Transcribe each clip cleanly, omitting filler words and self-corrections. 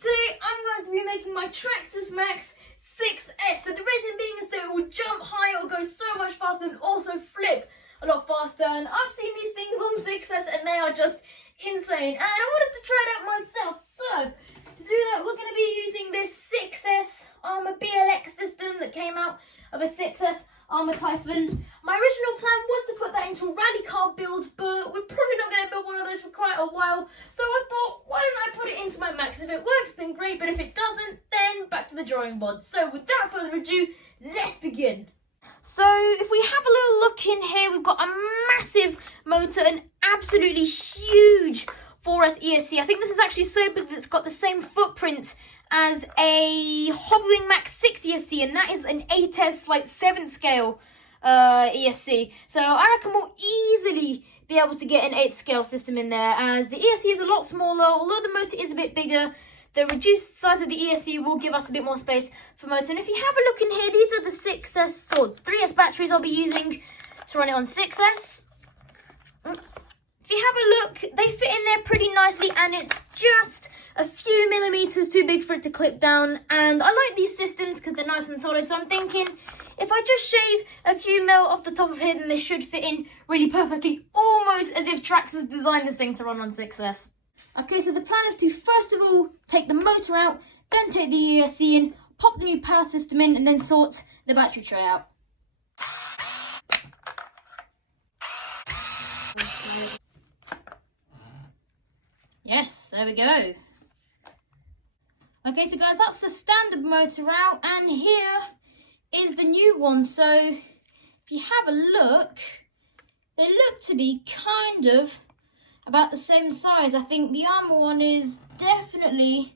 today I'm going to be making my Traxxas Maxx 6S. So the reason being is so it will jump high, it will go so much faster and also flip a lot faster. And I've seen these things on 6S and they are just insane. And I wanted to try it out myself. So to do that, we're going to be using this 6S Arrma BLX system that came out of a 6S Arrma Typhoon. My original plan was to put that into a rally car build, but we're probably not going to build one of those for quite a while. So I thought, why don't I put it into my Maxx? If it works, then great, but if it doesn't, then back to the drawing board. So without further ado, let's begin. So if we have a little look in here, we've got a massive motor, an absolutely huge 4S ESC. I think this is actually so big that it's got the same footprint as a Hobbywing Maxx 6 ESC, and that is an 8S, like 7th scale ESC. So I reckon we'll easily be able to get an 8th scale system in there, as the ESC is a lot smaller. Although the motor is a bit bigger, the reduced size of the ESC will give us a bit more space for motor. And if you have a look in here, these are the 6S or 3S batteries I'll be using to run it on 6S. If you have a look, they fit in there pretty nicely, and it's just a few millimeters too big for it to clip down. And I like these systems because they're nice and solid, so I'm thinking if I just shave a few mil off the top of here, then they should fit in really perfectly, almost as if Traxxas designed this thing to run on 6S. Okay, so the plan is to first of all take the motor out, then take the ESC in, pop the new power system in, and then sort the battery tray out. Yes, there we go. Okay, so guys, that's the standard motor out, and here is the new one. So if you have a look, they look to be kind of about the same size. I think the Arrma one is definitely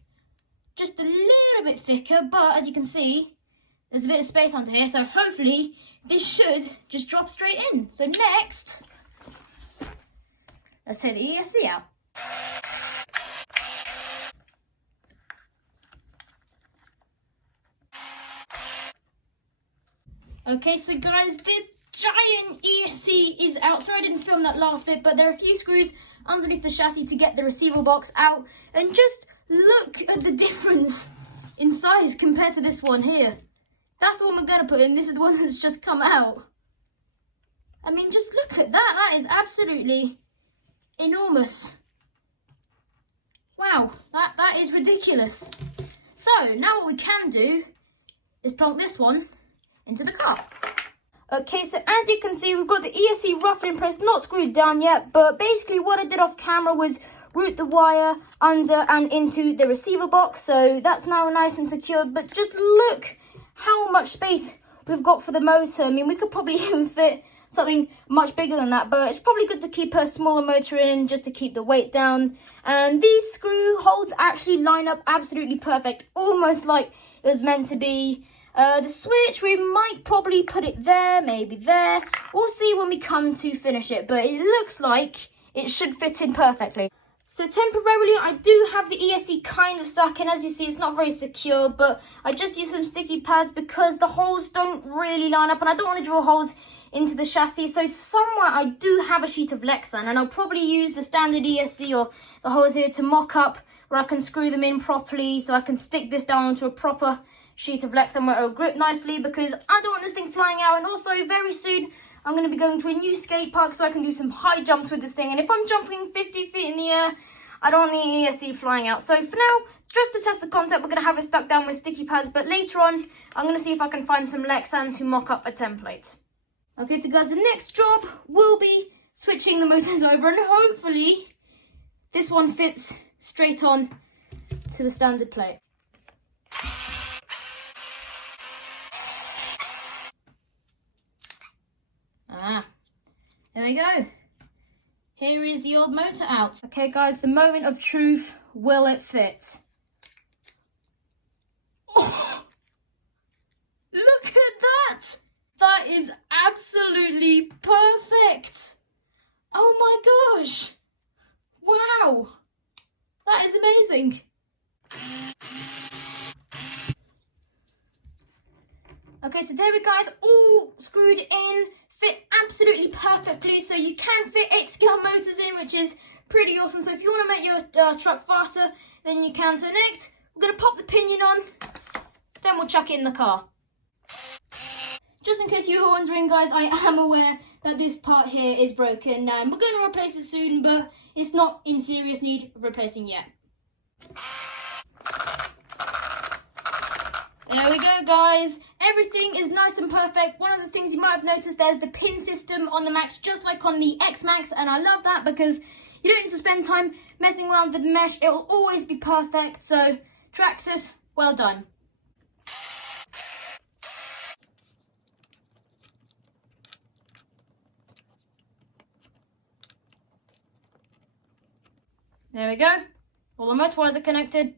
just a little bit thicker, but as you can see, there's a bit of space under here, so hopefully this should just drop straight in. So next, let's take the ESC out. Okay, so guys, this giant ESC is out. Sorry I didn't film that last bit, but there are a few screws underneath the chassis to get the receiver box out. And just look at the difference in size compared to this one here. That's the one we're going to put in. This is the one that's just come out. I mean, just look at that. That is absolutely enormous. Wow, that is ridiculous. So, now what we can do is plonk this one into the car. Okay, so as you can see, we've got the ESC roughly in place, not screwed down yet, but basically what I did off camera was route the wire under and into the receiver box, so that's now nice and secured. But just look how much space we've got for the motor. I mean, we could probably even fit something much bigger than that, but it's probably good to keep a smaller motor in just to keep the weight down. And these screw holes actually line up absolutely perfect, almost like it was meant to be. The switch, we might probably put it there, maybe there. We'll see when we come to finish it, but it looks like it should fit in perfectly. So temporarily, I do have the ESC kind of stuck in. As you see, it's not very secure, but I just use some sticky pads because the holes don't really line up, and I don't want to drill holes into the chassis. So somewhere I do have a sheet of Lexan, and I'll probably use the standard ESC or the holes here to mock up where I can screw them in properly, so I can stick this down onto a proper sheet of Lexan where it'll grip nicely, because I don't want this thing flying out. And also very soon I'm going to be going to a new skate park so I can do some high jumps with this thing, and if I'm jumping 50 feet in the air, I don't want the ESC flying out. So for now, just to test the concept, we're going to have it stuck down with sticky pads, but later on I'm going to see if I can find some Lexan to mock up a template. Okay, so guys, the next job will be switching the motors over, and hopefully this one fits straight on to the standard plate. There we go. Here is the old motor out. Okay guys, the moment of truth. Will it fit? Oh, look at that! That is absolutely perfect! Oh my gosh! Wow! That is amazing! Okay, so there we go, guys, all screwed in, fit absolutely perfectly. So you can fit 8 scale motors in, which is pretty awesome. So if you want to make your truck faster, then you can. So next, We're going to pop the pinion on, then we'll chuck it in the car. Just in case you were wondering, guys, I am aware that this part here is broken. We're going to replace it soon, but it's not in serious need of replacing yet. There we go, guys. Everything is nice and perfect. One of the things you might have noticed, there's the pin system on the Maxx, just like on the X Maxx, and I love that because you don't need to spend time messing around with the mesh. It will always be perfect. So, Traxxas, well done. There we go. All the motor wires are connected.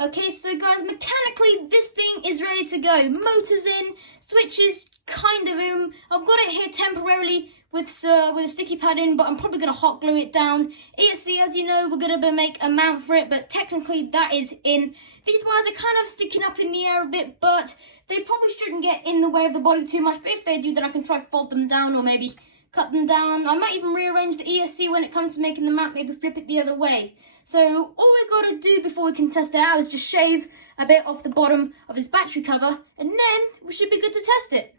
Okay, so guys, mechanically this thing is ready to go. Motor's in, switches kind of in. I've got it here temporarily with a sticky pad in, but I'm probably going to hot glue it down. ESC, as you know, we're going to make a mount for it, but technically that is in. These wires are kind of sticking up in the air a bit, but they probably shouldn't get in the way of the body too much. But if they do, then I can try to fold them down or maybe cut them down. I might even rearrange the ESC when it comes to making the mount, maybe flip it the other way. So all we got to do before we can test it out is just shave a bit off the bottom of this battery cover, and then we should be good to test it.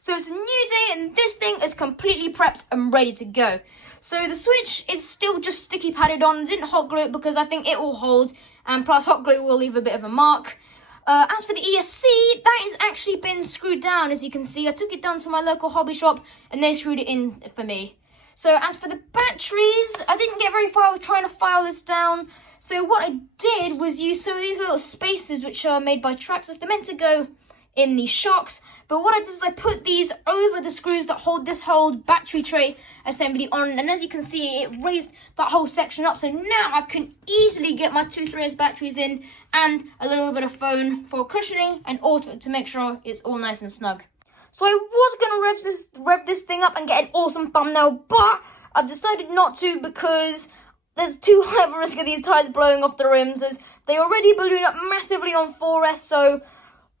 So it's a new day and this thing is completely prepped and ready to go. So the switch is still just sticky padded on. I didn't hot glue it because I think it will hold, and plus hot glue will leave a bit of a mark. As for the ESC, that has actually been screwed down, as you can see. I took it down to my local hobby shop and they screwed it in for me. So as for the batteries, I didn't get very far with trying to file this down. So what I did was use some of these little spacers which are made by Traxxas. They're meant to go in the shocks. But what I did is I put these over the screws that hold this whole battery tray assembly on. And as you can see, it raised that whole section up. So now I can easily get my 2 3/8 batteries in and a little bit of foam for cushioning and also to make sure it's all nice and snug. So I was going to rev this thing up and get an awesome thumbnail, but I've decided not to because there's too high of a risk of these tyres blowing off the rims, as they already balloon up massively on 4S, so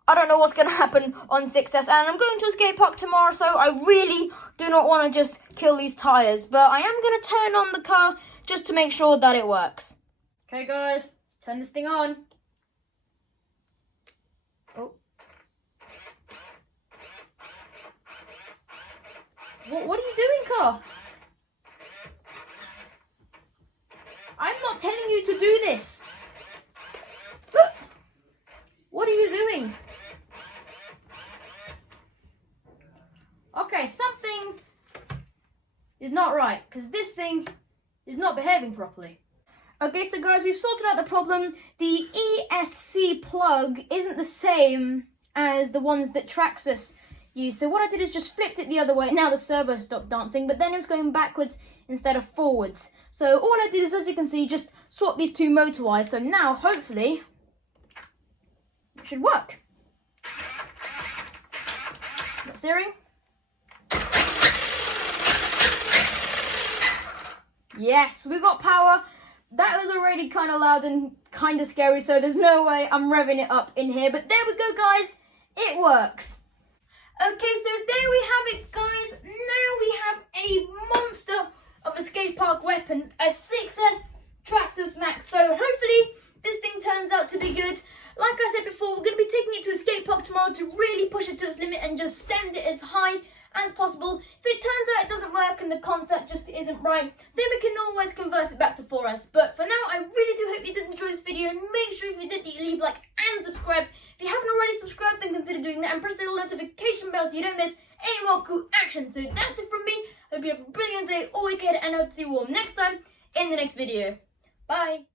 I don't know what's going to happen on 6S. And I'm going to a skate park tomorrow, so I really do not want to just kill these tyres. But I am going to turn on the car just to make sure that it works. Okay, guys, let's turn this thing on. Oh. What are you doing, car? I'm not telling you to do this. What are you doing? Okay, something is not right, because this thing is not behaving properly. Okay, so guys, we've sorted out the problem. The ESC plug isn't the same as the ones that Traxxas use. So what I did is just flipped it the other way. Now the servo stopped dancing, but then it was going backwards instead of forwards. So all I did is, as you can see, just swap these 2 motor wires. So now, hopefully, it should work. Got steering. Yes, we got power. That was already kind of loud and kind of scary, so there's no way I'm revving it up in here. But there we go, guys. It works. Okay, so there we have it, guys. Now we have a monster of a skate park weapon, a 6S Traxxas Maxx. So hopefully this thing turns out to be good. Like I said before, we're going to be taking it to a skate park tomorrow to really push it to its limit and just send it as high as possible. If it turns out it doesn't work and the concept just isn't right, then we can always convert it back to 4S. But for now, I really do hope you did enjoy this video, and make sure if you did that you leave a like and subscribe. If you haven't already subscribed, then consider doing that and press the little notification bell so you don't miss any more cool action. So that's it from me. I hope you have a brilliant day all weekend, and I hope to see you all next time in the next video. Bye.